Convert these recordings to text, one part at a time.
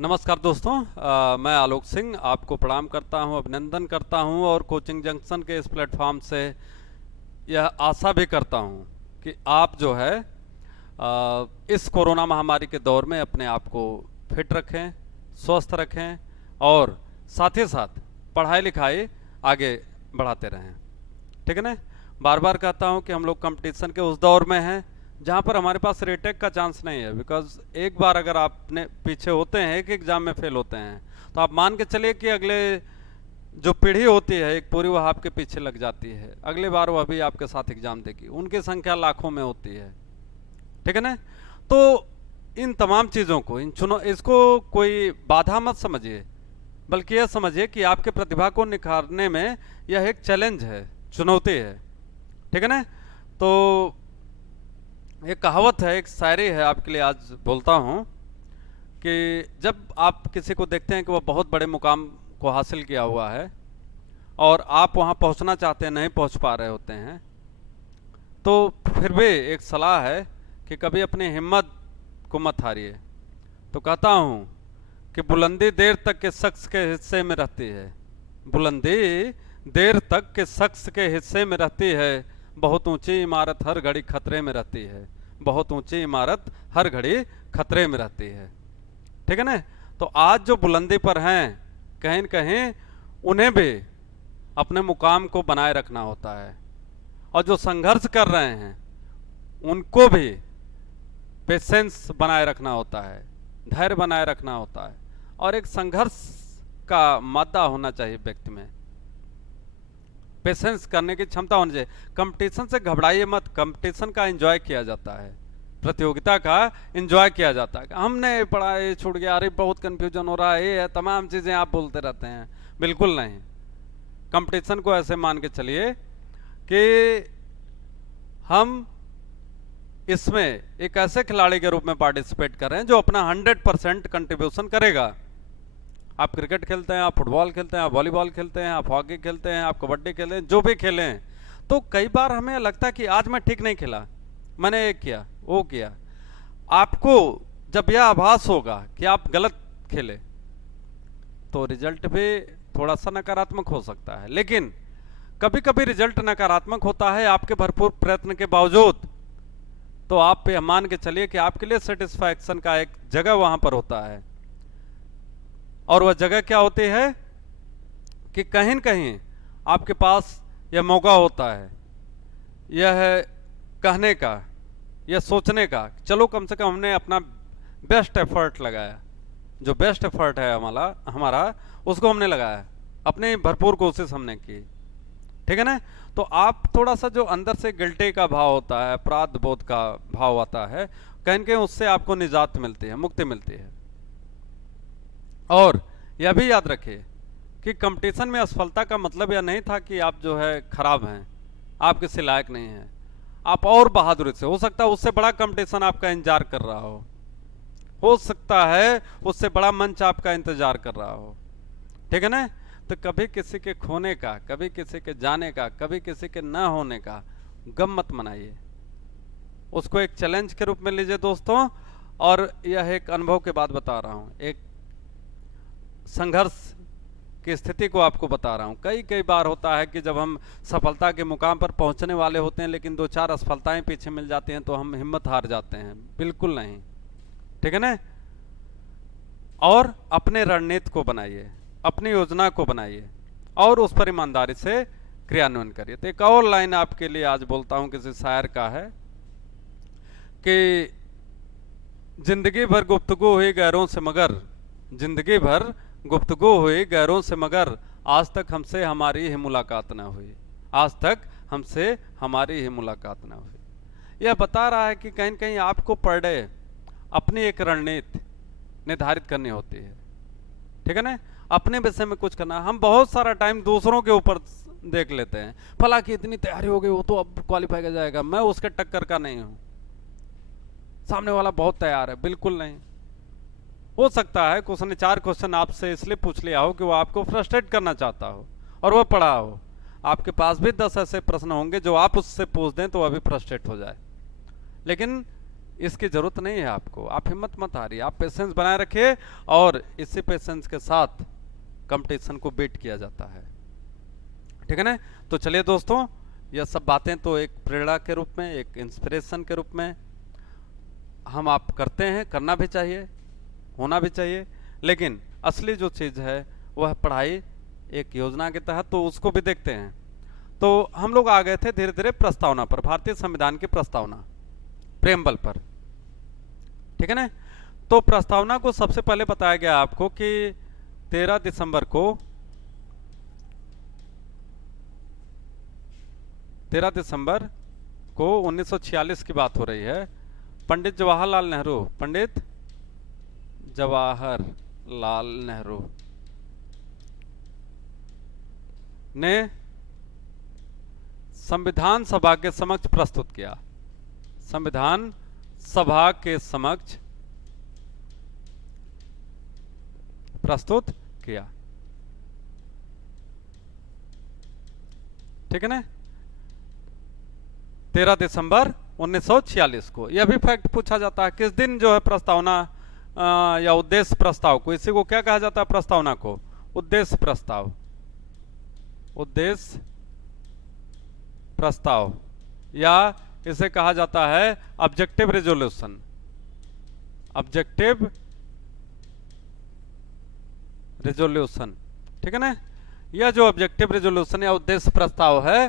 नमस्कार दोस्तों, मैं आलोक सिंह आपको प्रणाम करता हूं, अभिनंदन करता हूं और कोचिंग जंक्शन के इस प्लेटफॉर्म से यह आशा भी करता हूं कि आप जो है इस कोरोना महामारी के दौर में अपने आप को फिट रखें, स्वस्थ रखें और साथ ही साथ पढ़ाई लिखाई आगे बढ़ाते रहें। ठीक है ना। बार बार कहता हूं कि हम लोग कंपटीशन के उस दौर में हैं जहां पर हमारे पास रीटेक का चांस नहीं है। बिकॉज एक बार अगर आपने पीछे होते हैं, एक एग्जाम में फेल होते हैं, तो आप मान के चलिए कि अगले जो पीढ़ी होती है एक पूरी, वह आपके पीछे लग जाती है। अगली बार वह भी आपके साथ एग्जाम देगी, उनकी संख्या लाखों में होती है। ठीक है ना। तो इन तमाम चीज़ों को, इसको कोई बाधा मत समझिए, बल्कि यह समझिए कि आपके प्रतिभा को निखारने में यह एक चैलेंज है, चुनौती है। ठीक है ना। तो एक कहावत है, एक शायरी है, आपके लिए आज बोलता हूँ कि जब आप किसी को देखते हैं कि वह बहुत बड़े मुकाम को हासिल किया हुआ है और आप वहाँ पहुँचना चाहते हैं, नहीं पहुँच पा रहे होते हैं, तो फिर भी एक सलाह है कि कभी अपनी हिम्मत को मत हारिए। तो कहता हूँ कि बुलंदी देर तक के शख्स के हिस्से में रहती है, बुलंदी देर तक के शख्स के हिस्से में रहती है, बहुत ऊंची इमारत हर घड़ी खतरे में रहती है, बहुत ऊंची इमारत हर घड़ी खतरे में रहती है। ठीक है ना। तो आज जो बुलंदी पर हैं, कहीं न कहीं उन्हें भी अपने मुकाम को बनाए रखना होता है, और जो संघर्ष कर रहे हैं उनको भी पेशेंस बनाए रखना होता है, धैर्य बनाए रखना होता है, और एक संघर्ष का मादा होना चाहिए व्यक्ति में, पेशेंस करने की क्षमता होनी चाहिए। कंपटीशन से घबराइए मत, कंपटीशन का एंजॉय किया जाता है, प्रतियोगिता का एंजॉय किया जाता है। हमने पढ़ा, ये छूट गया, अरे बहुत कंफ्यूजन हो रहा है, ये है, तमाम चीज़ें आप बोलते रहते हैं। बिल्कुल नहीं। कंपटीशन को ऐसे मान के चलिए कि हम इसमें एक ऐसे खिलाड़ी के रूप में पार्टिसिपेट कर रहे हैं जो अपना 100% कंट्रीब्यूशन करेगा। आप क्रिकेट खेलते हैं, आप फुटबॉल खेलते हैं, आप वॉलीबॉल खेलते हैं, आप हॉकी खेलते हैं, आप कबड्डी खेलते हैं, जो भी खेलें, तो कई बार हमें लगता है कि आज मैं ठीक नहीं खेला, मैंने ये किया, वो किया। आपको जब यह आभास होगा कि आप गलत खेले, तो रिजल्ट भी थोड़ा सा नकारात्मक हो सकता है। लेकिन कभी कभी रिजल्ट नकारात्मक होता है आपके भरपूर प्रयत्न के बावजूद, तो आप पे मान के चलिए कि आपके लिए सेटिस्फैक्शन का एक जगह वहां पर होता है। और वह जगह क्या होती है कि कहीं न कहीं आपके पास यह मौका होता है, यह कहने का, यह सोचने का, चलो कम से कम हमने अपना बेस्ट एफर्ट लगाया, जो बेस्ट एफर्ट है हमारा उसको हमने लगाया, अपनी भरपूर कोशिश हमने की। ठीक है ना। तो आप थोड़ा सा जो अंदर से गिल्टी का भाव होता है, अपराध बोध का भाव आता है, कहीं न कहीं उससे आपको निजात मिलती है, मुक्ति मिलती है। और यह भी याद रखिए कि कंपटीशन में असफलता का मतलब यह नहीं था कि आप जो है खराब हैं, आप किसी लायक नहीं हैं। आप और बहादुरी से, हो सकता है उससे बड़ा कंपटीशन आपका इंतजार कर रहा हो सकता है उससे बड़ा मंच आपका इंतजार कर रहा हो। ठीक है ना। तो कभी किसी के खोने का, कभी किसी के जाने का, कभी किसी के न होने का गम मत मनाइए, उसको एक चैलेंज के रूप में लीजिए दोस्तों। और यह एक अनुभव के बाद बता रहा हूं, एक संघर्ष की स्थिति को आपको बता रहा हूं। कई बार होता है कि जब हम सफलता के मुकाम पर पहुंचने वाले होते हैं, लेकिन दो चार असफलताएं पीछे मिल जाती हैं, तो हम हिम्मत हार जाते हैं। बिल्कुल नहीं। ठीक है ना। और अपने रणनीति को बनाइए, अपनी योजना को बनाइए और उस पर ईमानदारी से क्रियान्वयन करिए। तो एक और लाइन आपके लिए आज बोलता हूं, किसी शायर का है कि जिंदगी भर गुफ्तगू हुई गैरों से मगर, जिंदगी भर गुफ्तगू हुई गैरों से मगर, आज तक हमसे हमारी ही मुलाकात ना हुई, आज तक हमसे हमारी ही मुलाकात ना हुई। यह बता रहा है कि कहीं न कहीं आपको पर डे अपनी एक रणनीति निर्धारित करनी होती है। ठीक है ना। अपने विषय में कुछ करना। हम बहुत सारा टाइम दूसरों के ऊपर देख लेते हैं, फला की इतनी तैयारी हो गई, वो तो अब क्वालिफाई कर जाएगा, मैं उसके टक्कर का नहीं हूं, सामने वाला बहुत तैयार है। बिल्कुल नहीं। हो सकता है कुछ ने 4 क्वेश्चन आपसे इसलिए पूछ लिया हो कि वो आपको फ्रस्ट्रेट करना चाहता हो और वो पढ़ा हो। आपके पास भी 10 ऐसे प्रश्न होंगे जो आप उससे पूछ दें तो वह भी फ्रस्ट्रेट हो जाए। लेकिन इसकी जरूरत नहीं है आपको, आप हिम्मत मत हारिए, आप पेशेंस बनाए रखिए और इसी पेशेंस के साथ कंपटीशन को बीट किया जाता है। ठीक है ना। तो चलिए दोस्तों, यह सब बातें तो एक प्रेरणा के रूप में, एक इंस्पिरेशन के रूप में हम आप करते हैं, करना भी चाहिए, होना भी चाहिए, लेकिन असली जो चीज़ है वह पढ़ाई एक योजना के तहत, तो उसको भी देखते हैं। तो हम लोग आ गए थे धीरे धीरे प्रस्तावना पर, भारतीय संविधान की प्रस्तावना, प्रेम्बल पर। ठीक है ना। तो प्रस्तावना को सबसे पहले बताया गया आपको कि 13 दिसंबर को 1946 की बात हो रही है। पंडित जवाहरलाल नेहरू ने संविधान सभा के समक्ष प्रस्तुत किया, संविधान सभा के समक्ष प्रस्तुत किया। ठीक है ना। 13 दिसंबर 1946 को। यह भी फैक्ट पूछा जाता है किस दिन जो है प्रस्तावना या उद्देश्य प्रस्ताव को, इसी को क्या कहा जाता है प्रस्तावना को, उद्देश्य प्रस्ताव, उद्देश्य प्रस्ताव, या इसे कहा जाता है ऑब्जेक्टिव रेजोल्यूशन, ऑब्जेक्टिव रेजोल्यूशन। ठीक है ना। यह जो ऑब्जेक्टिव रेजोल्यूशन या उद्देश्य प्रस्ताव है,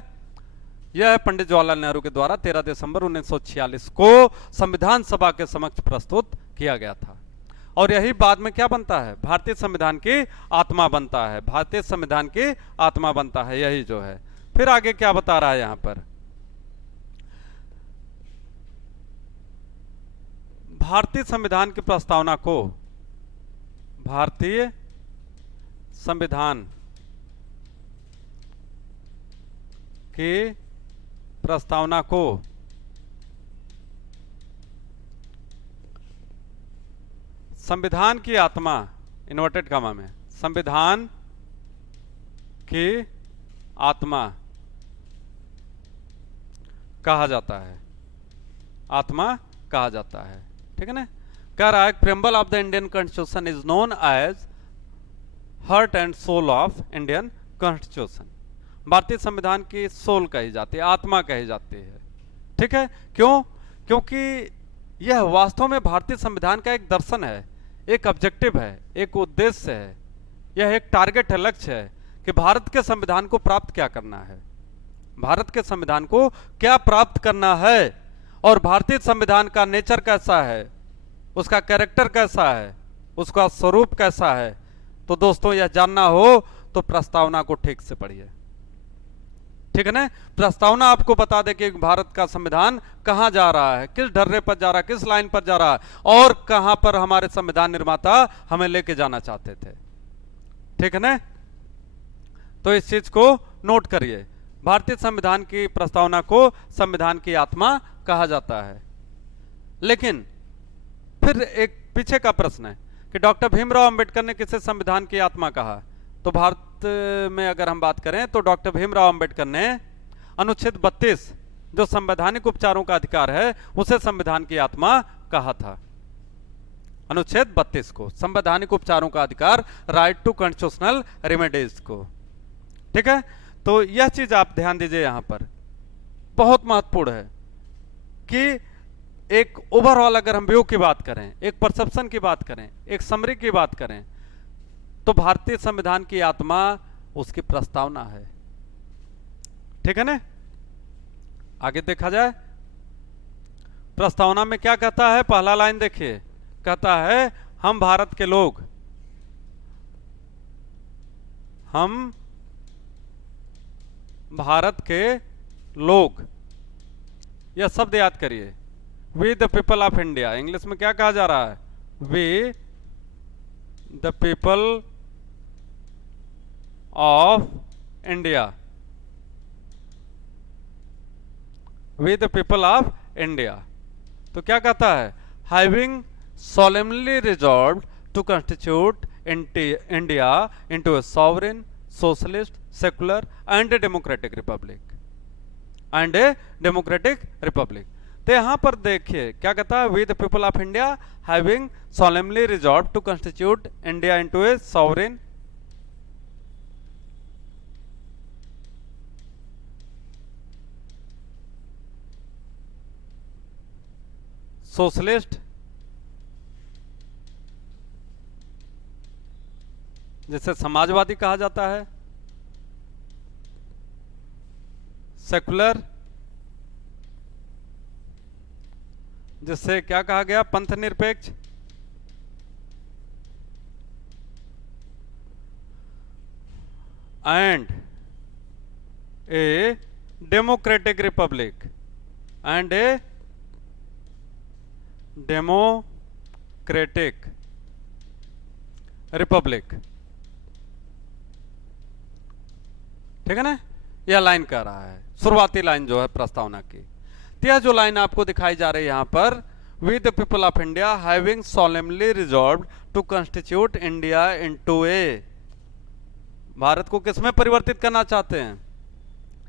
यह पंडित जवाहरलाल नेहरू के द्वारा 13 दिसंबर 1946 को संविधान सभा के समक्ष प्रस्तुत किया गया था। और यही बाद में क्या बनता है, भारतीय संविधान की आत्मा बनता है, भारतीय संविधान की आत्मा बनता है, यही जो है। फिर आगे क्या बता रहा है यहां पर, भारतीय संविधान की प्रस्तावना को, भारतीय संविधान की प्रस्तावना को संविधान की आत्मा, इन्वर्टेड कॉमा में, संविधान की आत्मा कहा जाता है, आत्मा कहा जाता है। ठीक है ना। कह रहा है preamble of the Indian constitution is known as heart and soul of Indian constitution. भारतीय संविधान की सोल कही जाती है, आत्मा कही जाती है। ठीक है। क्यों? क्योंकि यह वास्तव में भारतीय संविधान का एक दर्शन है, एक ऑब्जेक्टिव है, एक उद्देश्य है, यह एक टारगेट है, लक्ष्य है कि भारत के संविधान को प्राप्त क्या करना है, भारत के संविधान को क्या प्राप्त करना है, और भारतीय संविधान का नेचर कैसा है, उसका कैरेक्टर कैसा है, उसका स्वरूप कैसा है। तो दोस्तों यह जानना हो तो प्रस्तावना को ठीक से पढ़िए। ठीक है ना। प्रस्तावना आपको बता दे कि भारत का संविधान कहां जा रहा है, किस ढर्रे पर जा रहा है, किस लाइन पर जा रहा है, और कहां पर हमारे संविधान निर्माता हमें लेके जाना चाहते थे। ठीक है ना। तो इस चीज को नोट करिए, भारतीय संविधान की प्रस्तावना को संविधान की आत्मा कहा जाता है। लेकिन फिर एक पीछे का प्रश्न है कि डॉक्टर भीमराव अंबेडकर ने किसे संविधान की आत्मा कहा। तो भारत में अगर हम बात करें तो डॉक्टर भीमराव अंबेडकर ने अनुच्छेद 32 जो संवैधानिक उपचारों का अधिकार है उसे संविधान की आत्मा कहा था। अनुच्छेद 32 को, संवैधानिक उपचारों का अधिकार, राइट टू कॉन्स्टिट्यूशनल रेमेडीज को। ठीक है। तो यह चीज आप ध्यान दीजिए, यहां पर बहुत महत्वपूर्ण है कि एक ओवरऑल अगर हम व्यू की बात करें, एक परसेप्शन की बात करें, एक समरी की बात करें, तो भारतीय संविधान की आत्मा उसकी प्रस्तावना है। ठीक है ना। आगे देखा जाए प्रस्तावना में क्या कहता है, पहला लाइन देखिए, कहता है हम भारत के लोग, हम भारत के लोग, यह शब्द याद करिए, we the people of India. English में क्या कहा जा रहा है, we the people of India, we the people of India. तो क्या कहता है, having solemnly resolved to constitute India into a sovereign, socialist, secular and a democratic republic, and a democratic republic। तो यहां पर देखिए क्या कहता है, we the people of India having solemnly resolved to constitute India into a sovereign socialist, जिसे समाजवादी कहा जाता है, सेकुलर, जिससे क्या कहा गया, पंथ निरपेक्ष, and a democratic Republic, and a democratic Republic. ठीक है ना, यह लाइन कह रहा है, शुरुआती लाइन जो है प्रस्तावना की। तो यह जो लाइन आपको दिखाई जा रही है यहां पर, we the people of India having solemnly resolved to constitute India into a, Bharat को किसमें परिवर्तित करना चाहते हैं,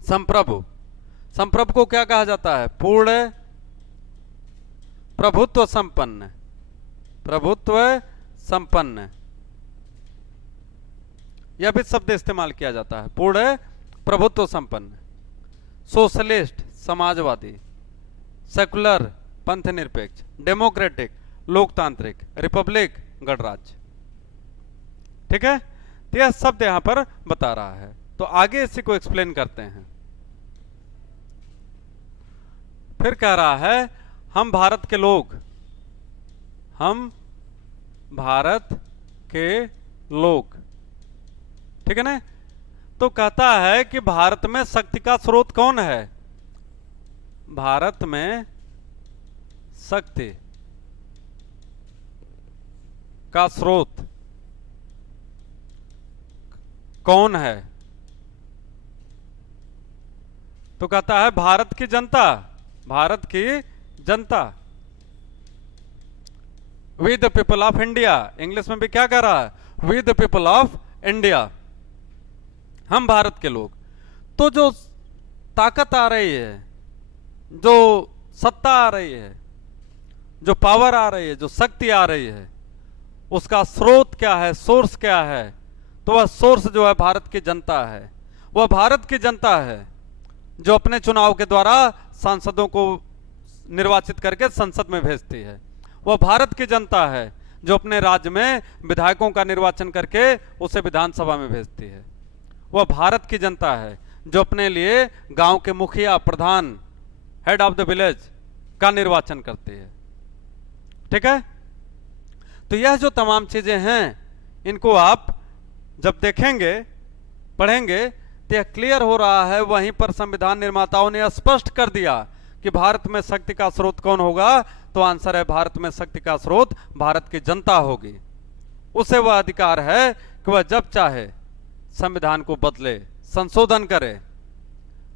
संप्रभु। संप्रभु को क्या कहा जाता है, पूर्ण प्रभुत्व संपन्न, प्रभुत्व संपन्न, यह भी शब्द इस्तेमाल किया जाता है, पूर्ण प्रभुत्व संपन्न, सोशलिस्ट समाजवादी, सेकुलर पंथ निरपेक्ष, डेमोक्रेटिक लोकतांत्रिक, रिपब्लिक गणराज्य। ठीक है, तो यह शब्द यहां पर बता रहा है। तो आगे इसी को एक्सप्लेन करते हैं। फिर कह रहा है, हम भारत के लोग, हम भारत के लोग। ठीक है ना, तो कहता है कि भारत में शक्ति का स्रोत कौन है, भारत में शक्ति का स्रोत कौन है, तो कहता है भारत की जनता, भारत की जनता, we the people of India. English में भी क्या कह रहा है, we the people of India, हम भारत के लोग। तो जो ताकत आ रही है, जो सत्ता आ रही है, जो पावर आ रही है, जो शक्ति आ रही है, उसका स्रोत क्या है, सोर्स क्या है, तो वह सोर्स जो है भारत की जनता है। वह भारत की जनता है जो अपने चुनाव के द्वारा सांसदों को निर्वाचित करके संसद में भेजती है। वह भारत की जनता है जो अपने राज्य में विधायकों का निर्वाचन करके उसे विधानसभा में भेजती है। वह भारत की जनता है जो अपने लिए गांव के मुखिया, प्रधान, हेड ऑफ द विलेज का निर्वाचन करती है। ठीक है, तो यह जो तमाम चीजें हैं, इनको आप जब देखेंगे, पढ़ेंगे, तो यह क्लियर हो रहा है। वहीं पर संविधान निर्माताओं ने स्पष्ट कर दिया कि भारत में शक्ति का स्रोत कौन होगा, तो आंसर है भारत में शक्ति का स्रोत भारत की जनता होगी। उसे वह अधिकार है कि वह जब चाहे संविधान को बदले, संशोधन करे।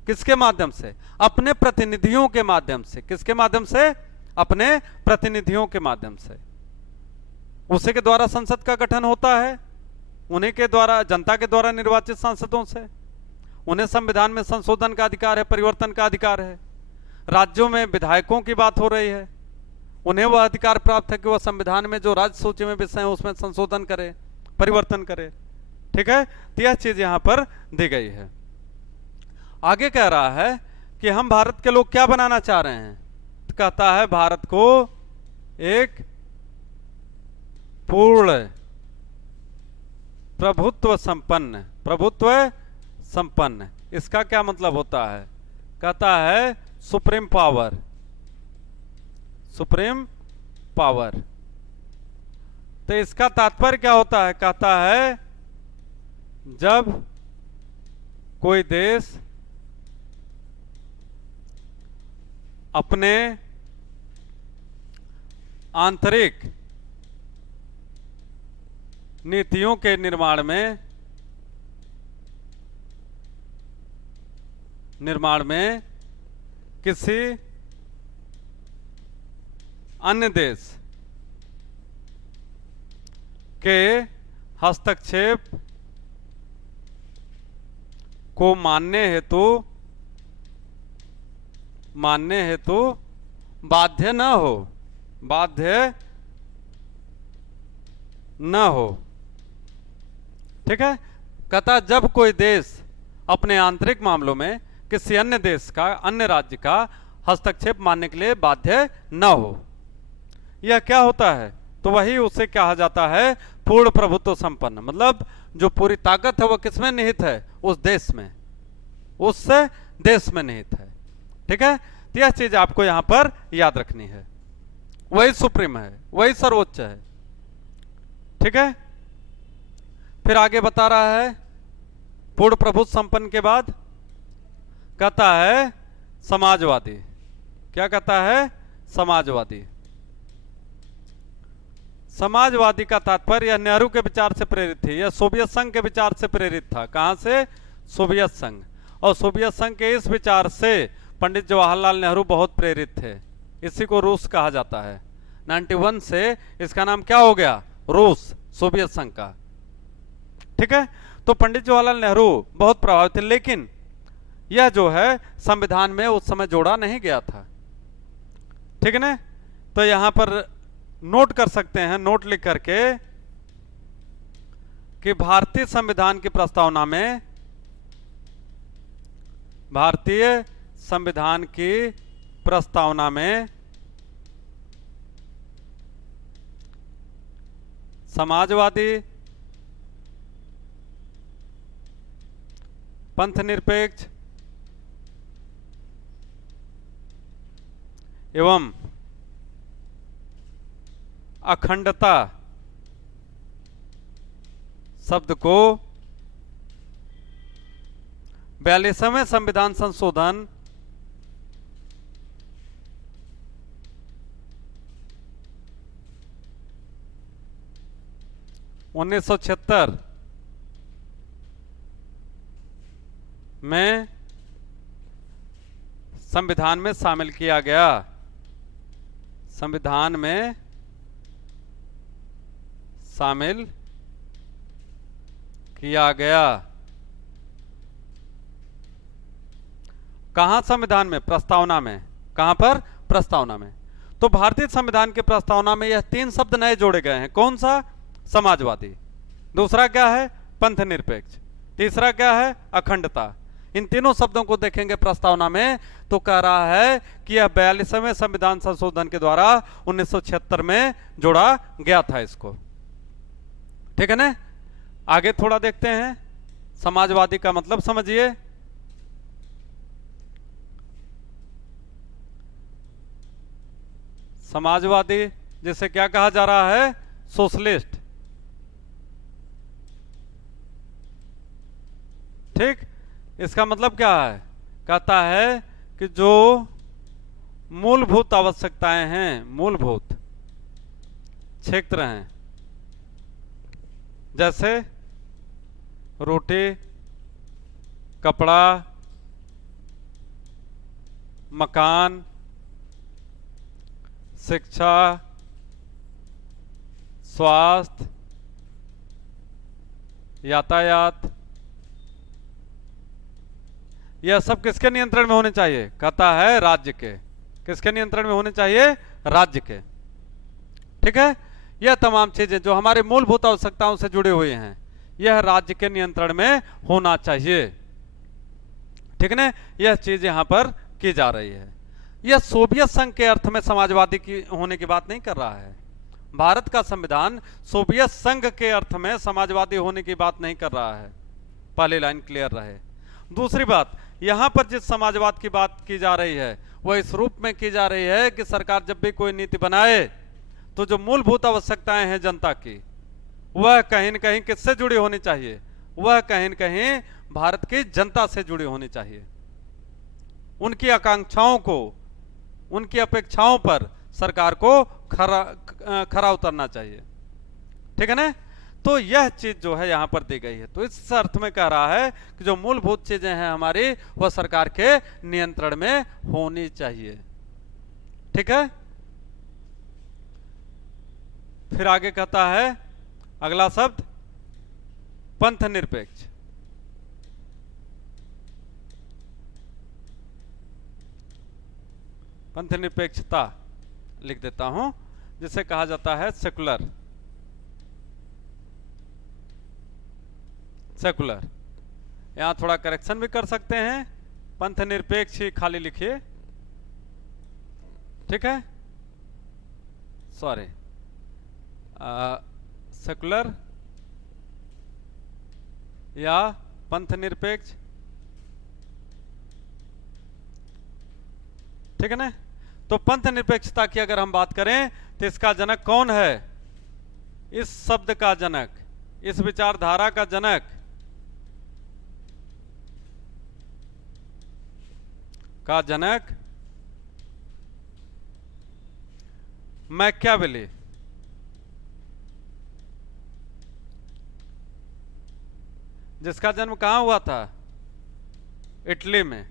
किसके माध्यम से, अपने प्रतिनिधियों के माध्यम से। किसके माध्यम से, अपने प्रतिनिधियों के माध्यम से। उसी के द्वारा संसद का गठन होता है, उन्हीं के द्वारा, जनता के द्वारा निर्वाचित सांसदों से। उन्हें संविधान में संशोधन का अधिकार है, परिवर्तन का अधिकार है। राज्यों में विधायकों की बात हो रही है, उन्हें वह अधिकार प्राप्त है कि वह संविधान में जो राज्य सूची में विषय है उसमें संशोधन करे, परिवर्तन करे। ठीक है, तो यह चीज यहां पर दी गई है। आगे कह रहा है कि हम भारत के लोग क्या बनाना चाह रहे हैं, तो कहता है भारत को एक पूर्ण प्रभुत्व संपन्न, प्रभुत्व संपन्न, इसका क्या मतलब होता है, कहता है सुप्रीम पावर, सुप्रीम पावर। तो इसका तात्पर्य क्या होता है, कहता है जब कोई देश अपने आंतरिक नीतियों के निर्माण में किसी अन्य देश के हस्तक्षेप को मानने हेतु बाध्य न हो, बाध्य न हो। ठीक है, कहता जब कोई देश अपने आंतरिक मामलों में किसी अन्य देश का, अन्य राज्य का हस्तक्षेप मानने के लिए बाध्य न हो। यह क्या होता है? तो वही उसे कहा जाता है पूर्ण प्रभुत्व संपन्न। मतलब जो पूरी ताकत है वह किसमें निहित है? उस देश में, उस देश में निहित है। ठीक है, तो यह चीज आपको यहां पर याद रखनी है। वही सुप्रीम है, वही सर्वोच्च है। ठीक है, फिर आगे बता रहा है पूर्ण प्रभुत्व संपन्न के बाद कहता है समाजवादी। क्या कहता है? समाजवादी। समाजवादी का तात्पर्य यह नेहरू के विचार से प्रेरित थी, यह सोवियत संघ के विचार से प्रेरित था। कहां से? सोवियत संघ। और सोवियत संघ के इस विचार से पंडित जवाहरलाल नेहरू बहुत प्रेरित थे। इसी को रूस कहा जाता है। 91 से इसका नाम क्या हो गया? रूस, सोवियत संघ का। ठीक है, तो पंडित जवाहरलाल नेहरू बहुत प्रभावित थे, लेकिन यह जो है संविधान में उस समय जोड़ा नहीं गया था। ठीक है ना, तो यहां पर नोट कर सकते हैं, नोट लिख करके, कि भारतीय संविधान की प्रस्तावना में, भारतीय संविधान की प्रस्तावना में समाजवादी, पंथनिरपेक्ष एवं अखंडता शब्द को 42वें संविधान संशोधन 1976 में संविधान में शामिल किया गया। संविधान में शामिल किया गया। कहां? संविधान में, प्रस्तावना में। कहां पर? प्रस्तावना में। तो भारतीय संविधान के प्रस्तावना में यह 3 शब्द नए जोड़े गए हैं। कौन सा? समाजवादी। दूसरा क्या है? पंथनिरपेक्ष। तीसरा क्या है? अखंडता। इन तीनों शब्दों को देखेंगे प्रस्तावना में, तो कह रहा है कि यह 42वें संविधान संशोधन के द्वारा 1976 में जोड़ा गया था इसको। ठीक है ना, आगे थोड़ा देखते हैं। समाजवादी का मतलब समझिए। समाजवादी जिसे क्या कहा जा रहा है? सोशलिस्ट। ठीक, इसका मतलब क्या है? कहता है कि जो मूलभूत आवश्यकताएं हैं, मूलभूत क्षेत्र हैं, जैसे रोटी, कपड़ा, मकान, शिक्षा, स्वास्थ्य, यातायात, यह सब किसके नियंत्रण में होने चाहिए? कहता है राज्य के। किसके नियंत्रण में होने चाहिए? राज्य के। ठीक है, यह तमाम चीजें जो हमारे मूलभूत आवश्यकताओं से जुड़े हुए हैं, यह राज्य के नियंत्रण में होना चाहिए। ठीक है ना, यह चीज यहां पर की जा रही है। यह सोवियत संघ के अर्थ में समाजवादी की होने की बात नहीं कर रहा है। भारत का संविधान सोवियत संघ के अर्थ में समाजवादी होने की बात नहीं कर रहा है। पहली लाइन क्लियर रहे। दूसरी बात, यहां पर जिस समाजवाद की बात की जा रही है वह इस रूप में की जा रही है कि सरकार जब भी कोई नीति बनाए तो जो मूलभूत आवश्यकताएं हैं जनता की, वह कहीं न कहीं किससे जुड़ी होनी चाहिए? वह कहीं न कहीं भारत की जनता से जुड़ी होनी चाहिए। उनकी आकांक्षाओं को, उनकी अपेक्षाओं पर सरकार को खरा उतरना चाहिए। ठीक है ना, तो यह चीज जो है यहां पर दी गई है। तो इस अर्थ में कह रहा है कि जो मूलभूत चीजें हैं हमारी, वह सरकार के नियंत्रण में होनी चाहिए। ठीक है, फिर आगे कहता है अगला शब्द पंथ निरपेक्ष। पंथ निरपेक्षता लिख देता हूं, जिसे कहा जाता है सेकुलर। सेकुलर, यहां थोड़ा करेक्शन भी कर सकते हैं, पंथ निरपेक्ष ही खाली लिखिए, ठीक है, सॉरी, सेकुलर या पंथ निरपेक्ष, ठीक है ना। तो पंथ निरपेक्षता की अगर हम बात करें तो इसका जनक कौन है? इस शब्द का जनक, इस विचारधारा का जनक मैकियावेली। जिसका जन्म कहां हुआ था? इटली में,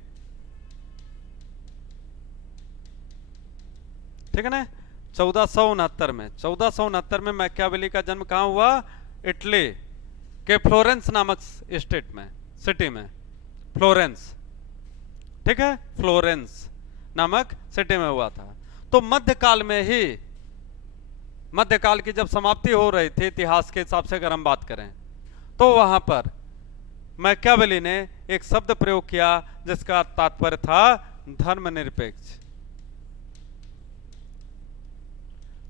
ठीक है ना, 1469 में। 1469 में मैकियावेली का जन्म कहां हुआ? इटली के फ्लोरेंस नामक स्टेट में, सिटी में, फ्लोरेंस, ठीक है, फ्लोरेंस नामक सिटी में हुआ था। तो मध्यकाल में ही, मध्यकाल की जब समाप्ति हो रही थी इतिहास के हिसाब से अगर हम बात करें, तो वहां पर मैकियावेली ने एक शब्द प्रयोग किया जिसका तात्पर्य था धर्मनिरपेक्ष।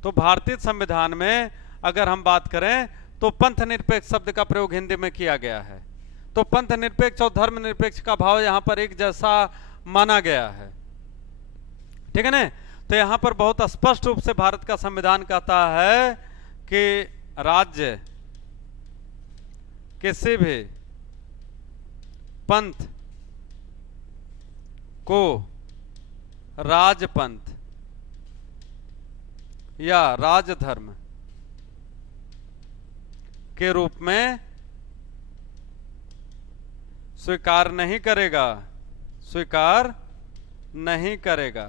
तो भारतीय संविधान में अगर हम बात करें तो पंथ निरपेक्ष शब्द का प्रयोग हिंदी में किया गया है। तो पंथ निरपेक्ष और धर्मनिरपेक्ष का भाव यहां पर एक जैसा माना गया है, ठीक है ना। तो यहां पर बहुत स्पष्ट रूप से भारत का संविधान कहता है कि राज्य किसी भी पंथ को राजपंथ या राजधर्म के रूप में स्वीकार नहीं करेगा, स्वीकार नहीं करेगा,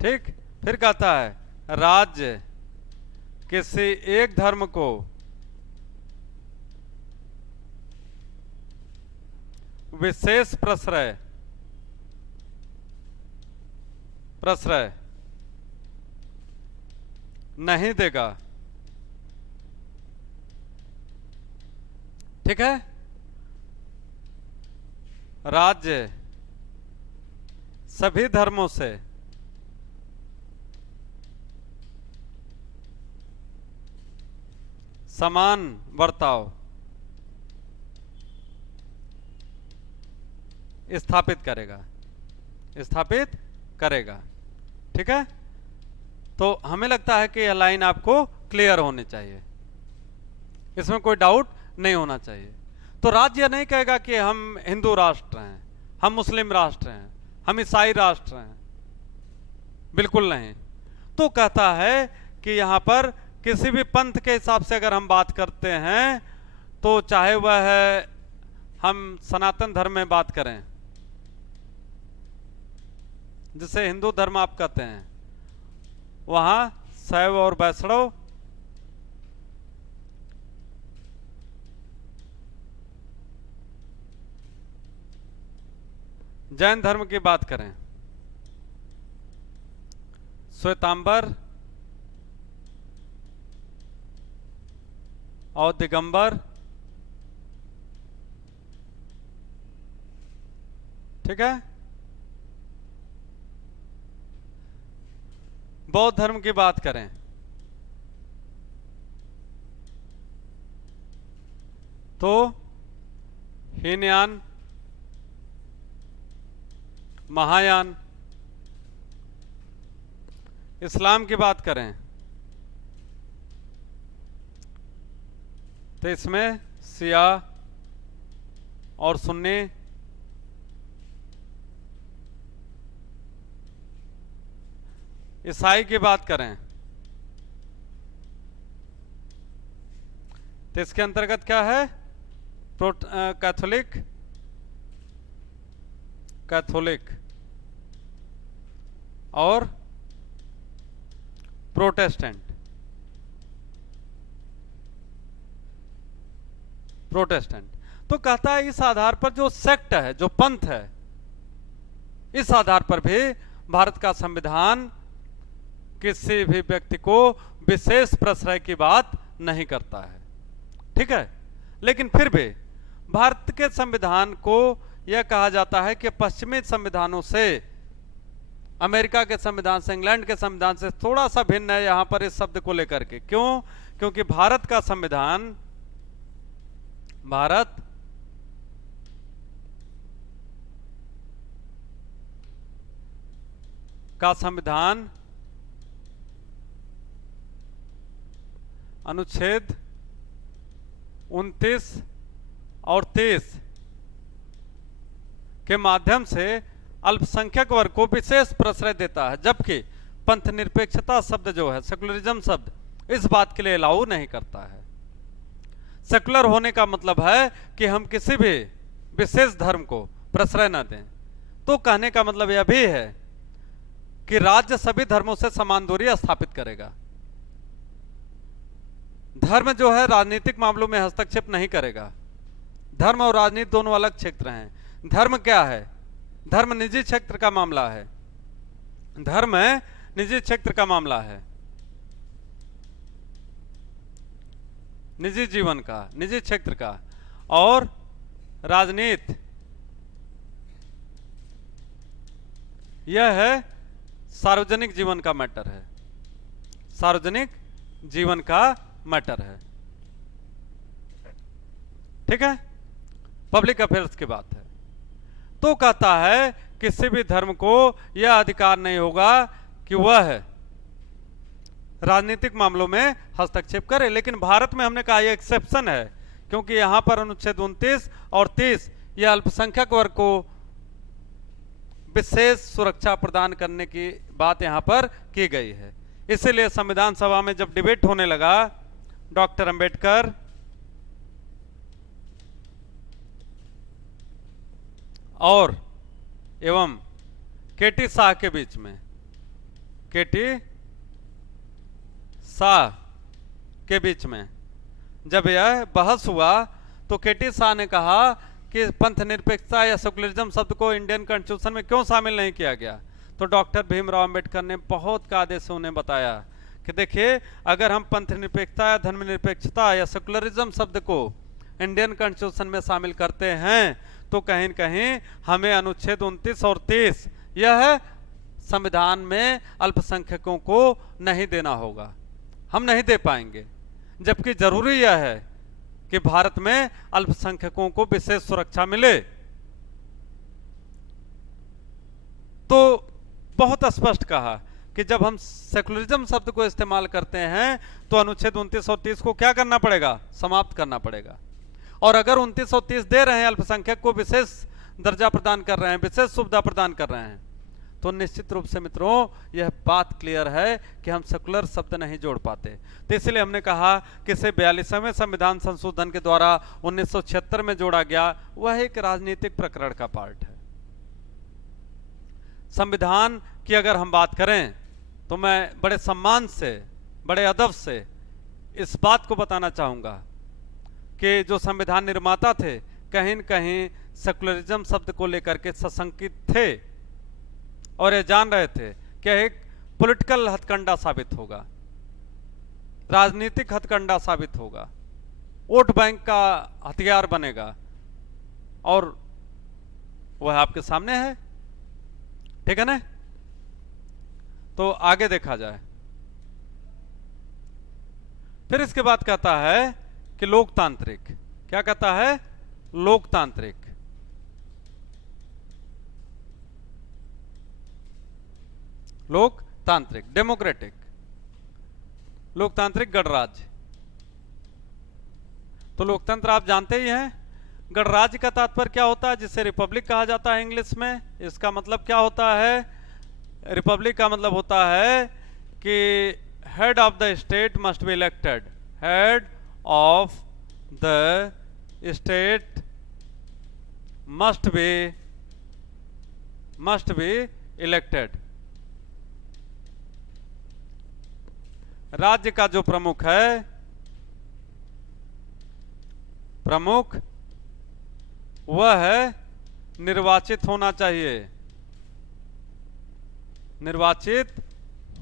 ठीक। फिर कहता है राज्य किसी एक धर्म को विशेष प्रश्रय नहीं देगा, ठीक है। राज्य सभी धर्मों से समान बर्ताव स्थापित करेगा, ठीक है। तो हमें लगता है कि यह लाइन आपको क्लियर होनी चाहिए, इसमें कोई डाउट नहीं होना चाहिए। तो राज्य नहीं कहेगा कि हम हिंदू राष्ट्र हैं, हम मुस्लिम राष्ट्र हैं, हम ईसाई राष्ट्र हैं, बिल्कुल नहीं। तो कहता है कि यहां पर किसी भी पंथ के हिसाब से अगर हम बात करते हैं, तो चाहे वह हम सनातन धर्म में बात करें, जिसे हिंदू धर्म आप कहते हैं, वहां शैव और वैष्णव, जैन धर्म की बात करें, श्वेतांबर और दिगंबर, ठीक है। बौद्ध धर्म की बात करें तो हीनयान, महायान। इस्लाम की बात करें तो इसमें शिया और सुन्नी। ईसाई की बात करें तो इसके अंतर्गत क्या है? कैथोलिक और प्रोटेस्टेंट। तो कहता है इस आधार पर जो सेक्ट है, जो पंथ है, इस आधार पर भी भारत का संविधान किसी भी व्यक्ति को विशेष प्रश्रय की बात नहीं करता है, ठीक है। लेकिन फिर भी भारत के संविधान को यह कहा जाता है कि पश्चिमी संविधानों से, अमेरिका के संविधान से, इंग्लैंड के संविधान से थोड़ा सा भिन्न है यहां पर इस शब्द को लेकर के। क्यों? क्योंकि भारत का संविधान, भारत का संविधान अनुच्छेद 29 और 30 के माध्यम से अल्पसंख्यक वर्ग को विशेष प्रश्रय देता है, जबकि पंथ निरपेक्षता शब्द जो है, सेकुलरिज्म शब्द, इस बात के लिए अलाउ नहीं करता है। सेकुलर होने का मतलब है कि हम किसी भी विशेष धर्म को प्रश्रय न दें। तो कहने का मतलब यह भी है कि राज्य सभी धर्मों से समान दूरी स्थापित करेगा। धर्म जो है राजनीतिक मामलों में हस्तक्षेप नहीं करेगा। धर्म और राजनीति दोनों अलग क्षेत्र हैं। धर्म क्या है? धर्म निजी क्षेत्र का मामला है। धर्म निजी क्षेत्र का मामला है, निजी जीवन का, निजी क्षेत्र का। और राजनीति यह है सार्वजनिक जीवन का मैटर है, सार्वजनिक जीवन का मैटर है, ठीक है, पब्लिक अफेयर्स की बात है। तो कहता है किसी भी धर्म को यह अधिकार नहीं होगा कि वह राजनीतिक मामलों में हस्तक्षेप करे। लेकिन भारत में हमने कहा यह एक्सेप्शन है, क्योंकि यहां पर अनुच्छेद 29 और 30 यह अल्पसंख्यक वर्ग को विशेष सुरक्षा प्रदान करने की बात यहां पर की गई है। इसीलिए संविधान सभा में जब डिबेट होने लगा, डॉक्टर अंबेडकर और एवं केटी शाह के बीच में, केटी शाह के बीच में जब यह बहस हुआ, तो केटी शाह ने कहा कि पंथ निरपेक्षता या सेकुलरिज्म शब्द को इंडियन कॉन्स्टिट्यूशन में क्यों शामिल नहीं किया गया। तो डॉक्टर भीमराव अंबेडकर ने बहुत कायदे से उन्हें बताया कि देखिए, अगर हम पंथ निरपेक्षता या धर्म निरपेक्षता या सेकुलरिज्म शब्द को इंडियन कॉन्स्टिट्यूशन में शामिल करते हैं तो कहीं न कहीं हमें अनुच्छेद 29 और 30 यह संविधान में अल्पसंख्यकों को नहीं देना होगा, हम नहीं दे पाएंगे। जबकि जरूरी यह है कि भारत में अल्पसंख्यकों को विशेष सुरक्षा मिले। तो बहुत स्पष्ट कहा कि जब हम सेकुलरिज्म शब्द को इस्तेमाल करते हैं तो अनुच्छेद 29 और 30 को क्या करना पड़ेगा? समाप्त करना पड़ेगा। और अगर 29 और 30 दे रहे हैं, अल्पसंख्यक को विशेष दर्जा प्रदान कर रहे हैं, विशेष सुविधा प्रदान कर रहे हैं, तो निश्चित रूप से मित्रों यह बात क्लियर है कि हम सेकुलर शब्द नहीं जोड़ पाते। तो इसलिए हमने कहा कि इसे 42वें संविधान संशोधन के द्वारा 1976 में जोड़ा गया, वह एक राजनीतिक प्रकरण का पार्ट है। संविधान की अगर हम बात करें तो मैं बड़े सम्मान से, बड़े अदब से इस बात को बताना चाहूंगा कि जो संविधान निर्माता थे कहीं न कहीं सेकुलरिज्म शब्द को लेकर के सशंकित थे और ये जान रहे थे कि एक पॉलिटिकल हथकंडा साबित होगा, राजनीतिक हथकंडा साबित होगा, वोट बैंक का हथियार बनेगा। और वह आपके सामने है, ठीक है ना। तो आगे देखा जाए, फिर इसके बाद कहता है कि लोकतांत्रिक, क्या कहता है? लोकतांत्रिक। लोकतांत्रिक, डेमोक्रेटिक, लोकतांत्रिक गणराज्य। तो लोकतंत्र आप जानते ही हैं। गणराज्य का तात्पर्य क्या होता है? जिसे रिपब्लिक कहा जाता है इंग्लिश में। इसका मतलब क्या होता है? रिपब्लिक का मतलब होता है कि head of the state must be elected, head of the state must be elected. राज्य का जो प्रमुख है, प्रमुख वह निर्वाचित होना चाहिए, निर्वाचित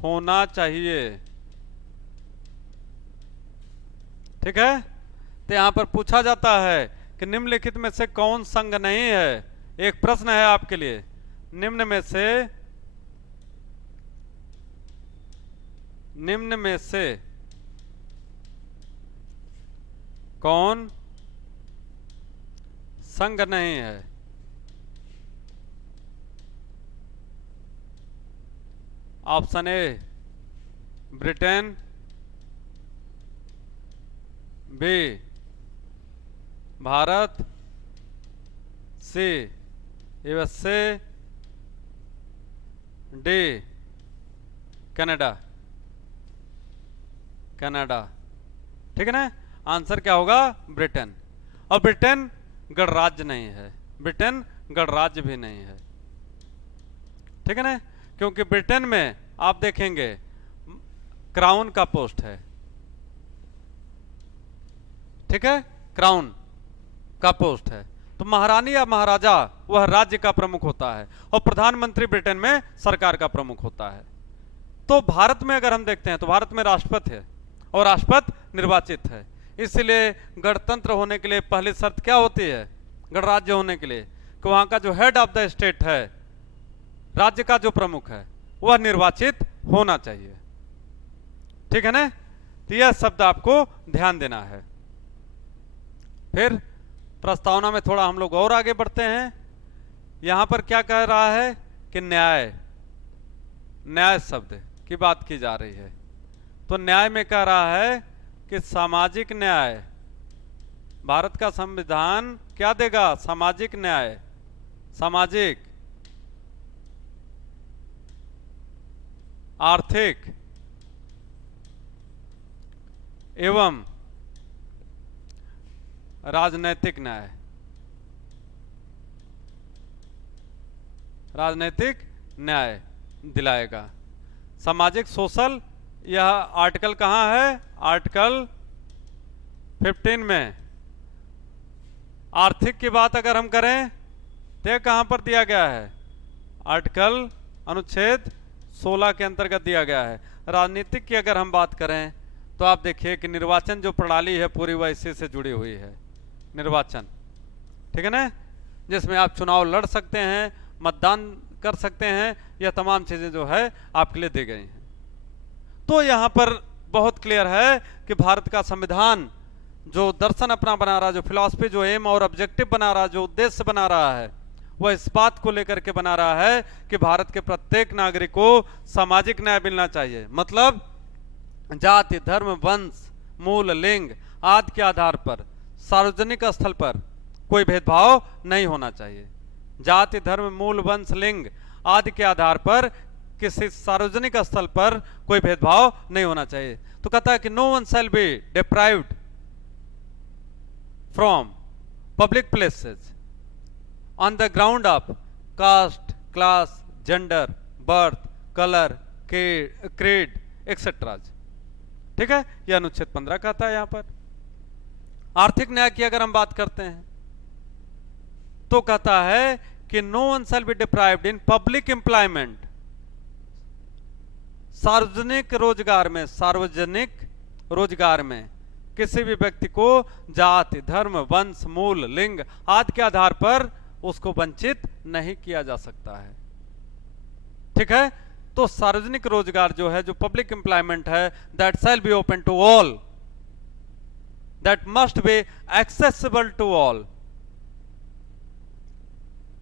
होना चाहिए। ठीक है, तो यहां पर पूछा जाता है कि निम्नलिखित में से कौन संघ नहीं है। एक प्रश्न है आपके लिए, निम्न में से कौन संघ नहीं है। Option A Britain, B Bharat, C USA, D Canada. ठीक है ना, आंसर क्या होगा? ब्रिटेन। और ब्रिटेन गणराज्य नहीं है, ब्रिटेन गणराज्य भी नहीं है। ठीक है ना, क्योंकि ब्रिटेन में आप देखेंगे क्राउन का पोस्ट है। ठीक है, क्राउन का पोस्ट है, तो महारानी या महाराजा वह राज्य का प्रमुख होता है और प्रधानमंत्री ब्रिटेन में सरकार का प्रमुख होता है। तो भारत में अगर हम देखते हैं तो भारत में राष्ट्रपति है और राष्ट्रपति निर्वाचित है। इसलिए गणतंत्र होने के लिए पहली शर्त क्या होती है गणराज्य होने के लिए, कि वहां का जो हेड ऑफ द स्टेट है, राज्य का जो प्रमुख है, वह निर्वाचित होना चाहिए। ठीक है ना, तो यह शब्द आपको ध्यान देना है। फिर प्रस्तावना में थोड़ा हम लोग और आगे बढ़ते हैं। यहां पर क्या कह रहा है कि न्याय शब्द की बात की जा रही है। तो न्याय में कह रहा है कि सामाजिक न्याय, भारत का संविधान क्या देगा? सामाजिक न्याय, सामाजिक, आर्थिक एवं राजनैतिक न्याय, राजनैतिक न्याय दिलाएगा। सामाजिक, सोशल, यह आर्टिकल कहां है? आर्टिकल 15 में। आर्थिक की बात अगर हम करें तो कहां पर दिया गया है? आर्टिकल अनुच्छेद 16 के अंतर्गत दिया गया है। राजनीतिक की अगर हम बात करें तो आप देखिए कि निर्वाचन जो प्रणाली है पूरी वह इसी से जुड़ी हुई है, निर्वाचन। ठीक है ना, जिसमें आप चुनाव लड़ सकते हैं, मतदान कर सकते हैं, यह तमाम चीजें जो है आपके लिए दी गई हैं। तो यहां पर बहुत क्लियर है कि भारत का संविधान जो दर्शन अपना बना रहा, जो फिलॉसफी, जो एम और ऑब्जेक्टिव बना रहा, जो उद्देश्य बना रहा है, वह इस बात को लेकर के बना रहा है कि भारत के प्रत्येक नागरिक को सामाजिक न्याय मिलना चाहिए। मतलब जाति, धर्म, वंश, मूल, लिंग आदि के आधार पर सार्वजनिक स्थल पर कोई भेदभाव नहीं होना चाहिए। जाति, धर्म, मूल, वंश, लिंग आदि के आधार पर किसी सार्वजनिक स्थल पर कोई भेदभाव नहीं होना चाहिए। तो कहता है कि no one shall be deprived from public places on the ground of caste, class, gender, birth, colour, creed etcetera. ठीक है, यह अनुच्छेद 15 कहता है। यहां पर आर्थिक न्याय की अगर हम बात करते हैं तो कहता है कि no one shall be deprived in public employment, सार्वजनिक रोजगार में, सार्वजनिक रोजगार में किसी भी व्यक्ति को जाति, धर्म, वंश, मूल, लिंग आदि के आधार पर उसको वंचित नहीं किया जा सकता है। ठीक है, तो सार्वजनिक रोजगार जो है, जो पब्लिक एम्प्लॉयमेंट है, that shall be open to all, that must be accessible to all.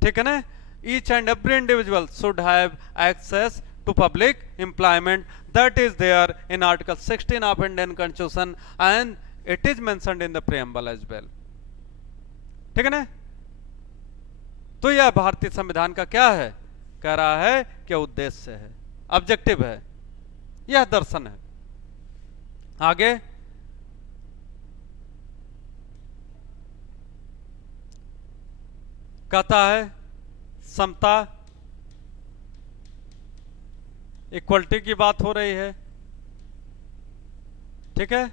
ठीक है ना, each and every individual should have access to public employment that is there in article 16 of Indian constitution and it is mentioned in the preamble as well. ठीक है ना, तो यह भारतीय संविधान का क्या है? कह रहा है कि उद्देश्य है, ऑब्जेक्टिव है, यह दर्शन है। आगे कहता है समता, इक्वलिटी की बात हो रही है। ठीक है,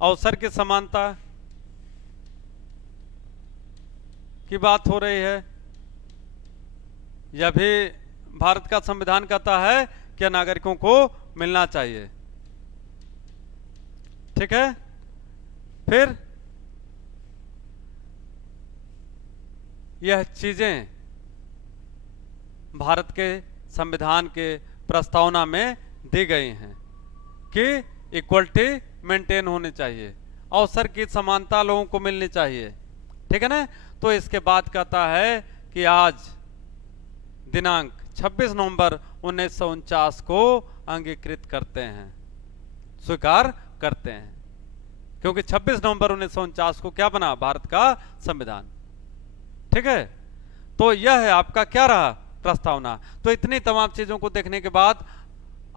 अवसर की समानता की बात हो रही है, यह भी भारत का संविधान कहता है कि नागरिकों को मिलना चाहिए। ठीक है, फिर यह चीजें भारत के संविधान के प्रस्तावना में दी गई हैं कि इक्वलिटी मेंटेन होनी चाहिए, अवसर की समानता लोगों को मिलनी चाहिए। ठीक है ना। तो इसके बाद कहता है कि आज दिनांक 26 नवंबर 1949 को अंगीकृत करते हैं, स्वीकार करते हैं, क्योंकि 26 नवंबर 1949 को क्या बना? भारत का संविधान। ठीक है, तो यह है आपका क्या रहा? प्रस्तावना। तो इतनी तमाम चीजों को देखने के बाद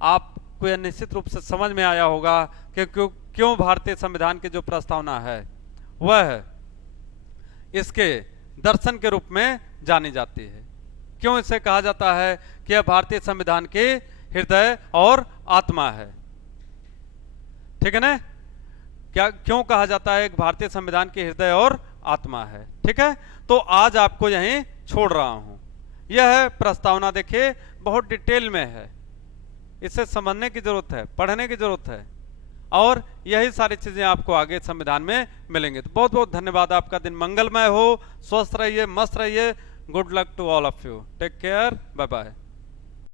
आपको यह निश्चित रूप से समझ में आया होगा कि क्यों भारतीय संविधान की जो प्रस्तावना है वह इसके दर्शन के रूप में जानी जाती है। क्यों इसे कहा जाता है कि यह भारतीय संविधान की हृदय और आत्मा है। ठीक है ना। क्या क्यों कहा जाता है भारतीय संविधान की हृदय और आत्मा है? ठीक है, तो आज आपको यहीं छोड़ रहा हूं। यह प्रस्तावना देखिए बहुत डिटेल में है, इसे समझने की जरूरत है, पढ़ने की जरूरत है, और यही सारी चीजें आपको आगे संविधान में मिलेंगे। तो बहुत बहुत धन्यवाद। आपका दिन मंगलमय हो, स्वस्थ रहिए, मस्त रहिए। Good luck to all of you. Take care, bye bye.